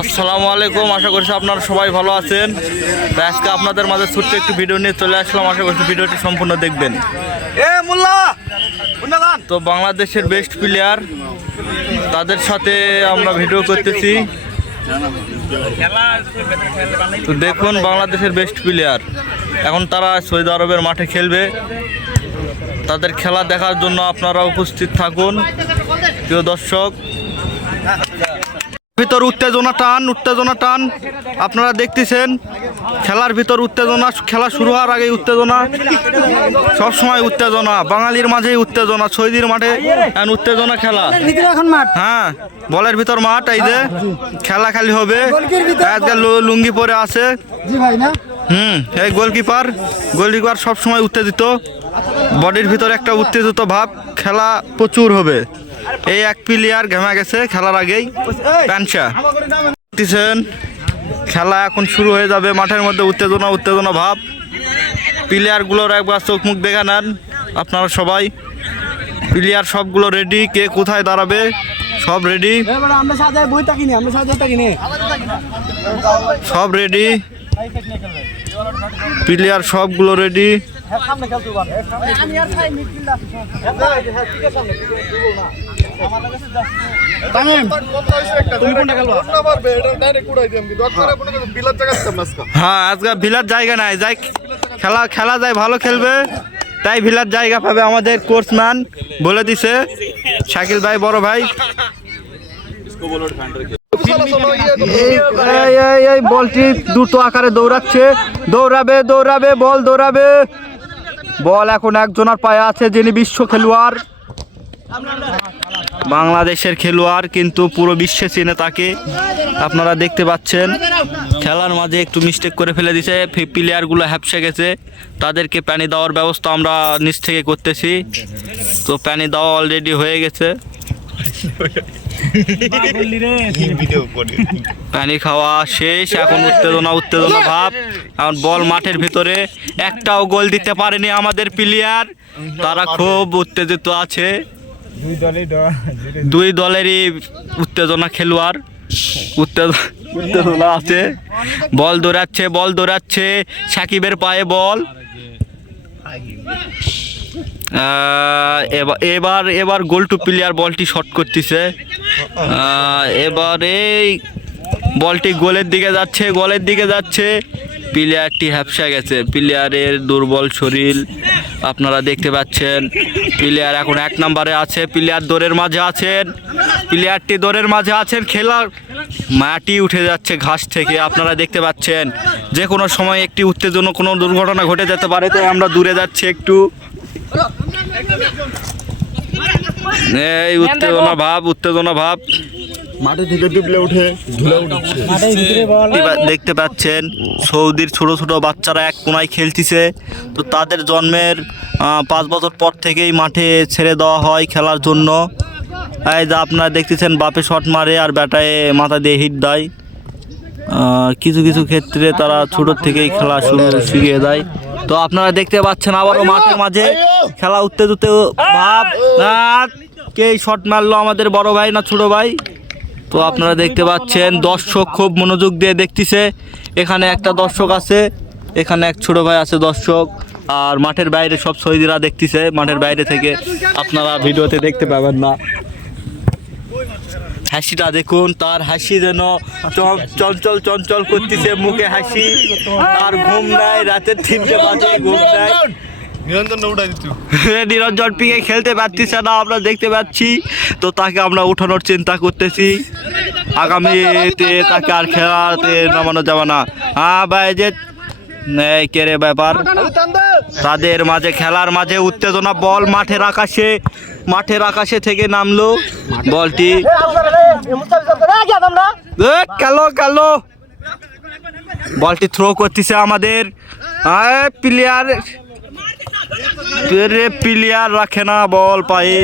আসসালামু আলাইকুম, আশা করছি আপনারা সবাই ভালো আছেন। আজকে আপনাদের মাঝে ছোট্ট একটি ভিডিও নিয়ে চলে আসলাম। আশা করছি ভিডিওটি সম্পূর্ণ দেখবেন। তো বাংলাদেশের বেস্ট প্লেয়ার, তাদের সাথে আমরা ভিডিও করতেছি। তো দেখুন বাংলাদেশের বেস্ট প্লেয়ার, এখন তারা সৌদি আরবের মাঠে খেলবে। তাদের খেলা দেখার জন্য আপনারা উপস্থিত থাকুন প্রিয় দর্শক। ভিতর উত্তেজনা টান আপনারা দেখতেছেন। খেলার ভিতর উত্তেজনা, খেলা শুরু হওয়ার আগে উত্তেজনা, সবসময় উত্তেজনা, বাঙালির মাঝেই উত্তেজনা। সৌদির মাঠে উত্তেজনা খেলা। হ্যাঁ, বলের ভিতর মাঠ, এই যে খেলা খালি হবে। লুঙ্গি পরে আছে, এই গোলকিপার সবসময় উত্তেজিত, বডির ভিতর একটা উত্তেজিত ভাব। খেলা প্রচুর হবে। এই এক প্লেয়ার ঘেমে গেছে খেলার আগেই, প্যানসা। খেলা এখন শুরু হয়ে যাবে। মাঠের মধ্যে উত্তেজনা ভাব। প্লেয়ারগুলোর একবার চোখ মুখ দেখে নেন আপনারা সবাই। প্লেয়ার সবগুলো রেডি, কে কোথায় দাঁড়াবে সব রেডি, সব রেডি। প্লেয়ার সবগুলো রেডি। হ্যাঁ, আজকে ভিলার জায়গা নাই, যাই খেলা যায়, ভালো খেলবে তাই ভিলার জায়গা পাবে। আমাদের কোচম্যান বলে দিছে, শাকিল ভাই, বড় ভাই। এই বলটি দ্রুত আকারে দৌড়াবে, বল দৌড়াবে। বল এখন একজনের পায়ে আছে, যিনি বিশ্ব খেলোয়াড়, বাংলাদেশের খেলোয়াড়, কিন্তু পুরো বিশ্বে চেনে তাকে। আপনারা দেখতে পাচ্ছেন খেলার মাঝে একটু মিস্টেক করে ফেলে দিছে। প্লেয়ারগুলো হ্যাপসে গেছে, তাদেরকে পানি দেওয়ার ব্যবস্থা আমরা নিচ থেকে করতেছি। তো পানি দেওয়া অলরেডি হয়ে গেছে, পানি খাওয়া শেষ। এখন উত্তেজনা ভাব। এখন বল মাঠের ভিতরে, একটাও গোল দিতে পারেনি আমাদের প্লেয়ার। তারা খুব উত্তেজিত আছে। দুই দলেরই উত্তেজনা খেলোয়াড়, উত্তেজনা আছে। বল দৌড়াচ্ছে, সাকিবের পায়ে বল। এবার গোল টু প্লেয়ার বলটি শট করতেছে। এবারে বলটি গোলের দিকে যাচ্ছে। প্লেয়ারটি হ্যাপসা গেছে, প্লেয়ারের দুর্বল শরীর আপনারা দেখতে পাচ্ছেন। প্লেয়ার এখন 1 নম্বরে আছে, প্লেয়ারটি দৌড়ের মাঝে আছেন। খেলার মাটি উঠে যাচ্ছে ঘাস থেকে, আপনারা দেখতে পাচ্ছেন। যে কোনো সময় একটি উত্তেজনা, কোনো দুর্ঘটনা ঘটে যেতে পারে, তাই আমরা দূরে যাচ্ছি একটু। এই উত্তেজনা ভাব মাটি থেকে ডুবলে উঠে ধুলা উঠছে। দেখতে পাচ্ছেন সৌদির ছোট ছোট বাচ্চারা এক কোনায় খেলতেছে। তো তাদের জন্মের 5 বছর পর থেকেই মাঠে ছেড়ে দেওয়া হয় খেলার জন্য। এই যে আপনারা দেখতেছেন, বাপে শট মারে আর ব্যাটায় মাথা দিয়ে হিট দেয়। কিছু ক্ষেত্রে তারা ছোট থেকেই খেলা শিখিয়ে দেয়। তো আপনারা দেখতে পাচ্ছেন আবারও মাঠের মাঝে খেলা উত্তেজিত ভাব। কে শট মারলো, আমাদের বড় ভাই না ছোট ভাই? তো আপনারা দেখতে পাচ্ছেন দর্শক খুব মনোযোগ দিয়ে দেখতেছে। এখানে একটা দর্শক আছে, এখানে এক ছোট ভাই আছে দর্শক, আর মাঠের বাইরে সব সৌদিরা দেখতেছে। মাঠের বাইরে থেকে আপনারা ভিডিওতে দেখতে পাবেন না। হাসিটা দেখুন, তার হাসি যেন চঞ্চল করতেছে, মুখে হাসি। আর ঘুম নাই, রাতের 3টে বাজে ঘুম নাই। নিরঞ্জন পিকে খেলতে পারতেছে না, আমরা দেখতে পাচ্ছি। তো তাকে আমরা উঠানোর চিন্তা করতেছি। আগামীতে তাকে আর খেলাতে নামানো যাবে না। হ্যাঁ ভাই, যে কেরে ব্যাপার, তাদের মাঝে খেলার মাঝে উত্তেজনা। বল মাঠের আকাশে থেকে নামলো বলটি। কালো বলটি থ্রো করতেছে আমাদের প্লেয়ার রাখে না বল পায়ে।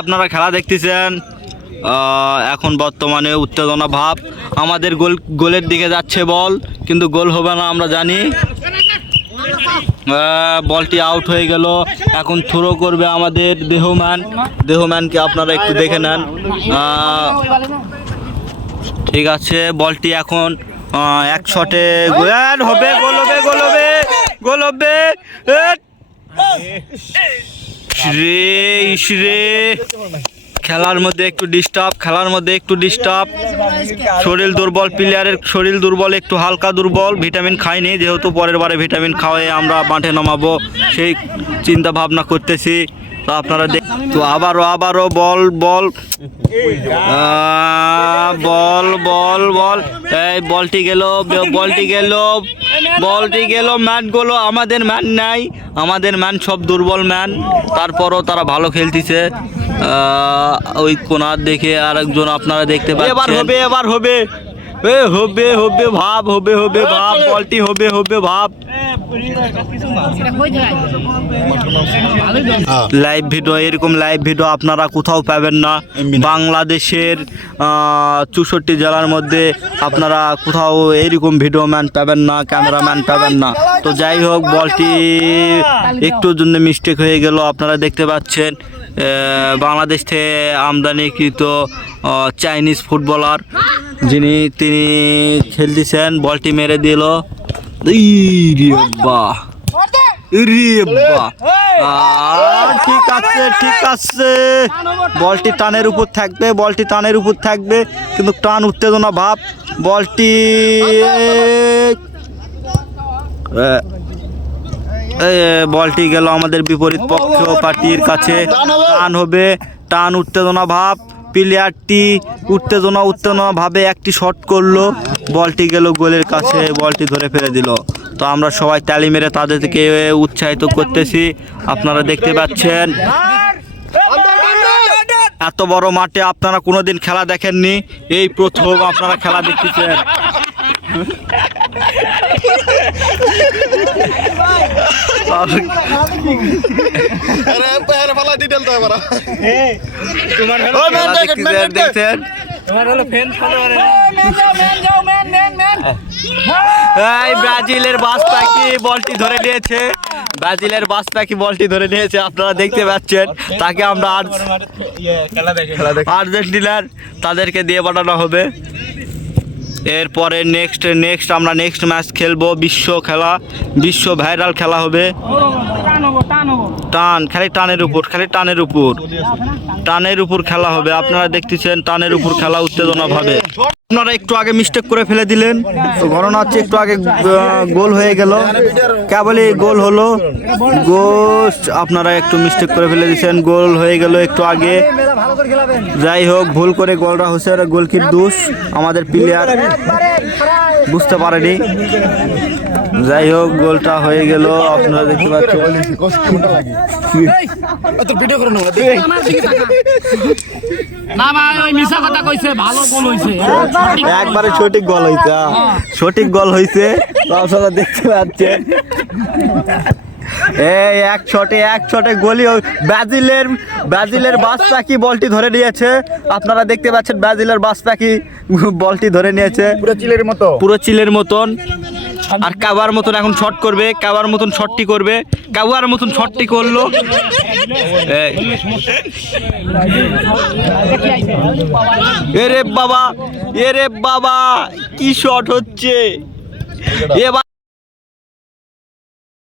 আপনারা খেলা দেখতেছেন। এখন বর্তমানে উত্তেজনা ভাব। আমাদের গোলের দিকে যাচ্ছে বল, কিন্তু গোল হবে না আমরা জানি। বলটি আউট হয়ে গেল। এখন থ্রো করবে আমাদের দেহম্যানকে আপনারা একটু দেখে নেন। ঠিক আছে, বলটি এখন এক শটে হবে, গোল হবে। ইসরে খেলার মধ্যে একটু ডিস্টার্ব। শরীর দুর্বল, প্লেয়ারের শরীর দুর্বল, একটু হালকা দুর্বল, ভিটামিন খাইনি, যেহেতু পরের বারে ভিটামিন খাওয়াই আমরা মাঠে নামাবো সেই চিন্তা ভাবনা করতেছি। তো আপনারা তো আবারও বল এই বলটি গেল ম্যানগুলো। আমাদের ম্যান নাই, আমাদের ম্যান সব দুর্বল ম্যান, তারপরও তারা ভালো খেলতেছে। ওই কোনার দেখে আরেকজন আপনারা দেখতে পাচ্ছেন। এবার হবে ভাব, বলটি হবে ভাব। লাইভ ভিডিও, এরকম লাইভ ভিডিও আপনারা কোথাও পাবেন না। বাংলাদেশের 64 জেলার মধ্যে আপনারা কোথাও এইরকম ভিডিও ম্যান পাবেন না, ক্যামেরাম্যান পাবেন না। তো যাই হোক, বলটি একটুর জন্য মিস্টেক হয়ে গেল। আপনারা দেখতে পাচ্ছেন বাংলাদেশ থেকে আমদানিকৃত চাইনিজ ফুটবলার তিনি খেলতেছেন, বলটি মেরে দিল। ঠিক আছে, বলটি টানের উপর থাকবে, কিন্তু টান উত্তেজনা ভাব। বলটি গেল আমাদের বিপরীত পক্ষ পার্টির কাছে। টান উত্তেজনা ভাব, প্লেয়ারটি উত্তেজনা ভাবে একটি শট করলো, বলটি গেল গোলের কাছে, বলটি ধরে ফেলে দিল। তো আমরা সবাই তালি মেরে তাদেরকে উৎসাহিত করতেছি। আপনারা দেখতে পাচ্ছেন এত বড় মাঠে আপনারা কোনোদিন খেলা দেখেননি, এই প্রথম আপনারা খেলা দেখতেছেন। দেখছেন ব্রাজিলের বাস পাখি বলটি ধরে নিয়েছে, আপনারা দেখতে পাচ্ছেন। তাকে আমরা আর্জেন্টিনার তাদেরকে দিয়ে পাঠানো হবে। এরপরে নেক্সট আমরা ম্যাচ খেলবো, বিশ্ব ভাইরাল খেলা হবে। টানের উপর খেলা হবে। আপনারা দেখতেছেন টানের উপর খেলা উত্তেজনা ভাবে। আপনারা একটু আগে মিস্টেক করে ফেলে দিলেন, তো ঘটনা হচ্ছে একটু আগে গোল হয়ে গেল, কেবলই গোল হলো। আপনারা একটু মিস্টেক করে ফেলে দিয়েছেন, গোল হয়ে গেল একটু আগে। যাই হোক, ভুল করে গোলটা হচ্ছে গোলকির দোষ, আমাদের প্লেয়ার বুঝতে পারেনি। যাই হোক, গোলটা হয়ে গেল, আপনারা দেখতে পাচ্ছেন। একবারে সঠিক গোল হয়েছে, আপনারা দেখতে পাচ্ছেন। এই এক শটে গোলি। ব্রাজিলের বাস পাখি বলটি ধরে নিয়েছে, আপনারা দেখতে পাচ্ছেন। ব্রাজিলের বাস পাখি বলটি ধরে নিয়েছে পুরো চিলের মতন। আর কাবার মতন এখন শট করবে, কাবার মতন শটটি করলো। এরে বাবা কি শট হচ্ছে এবার।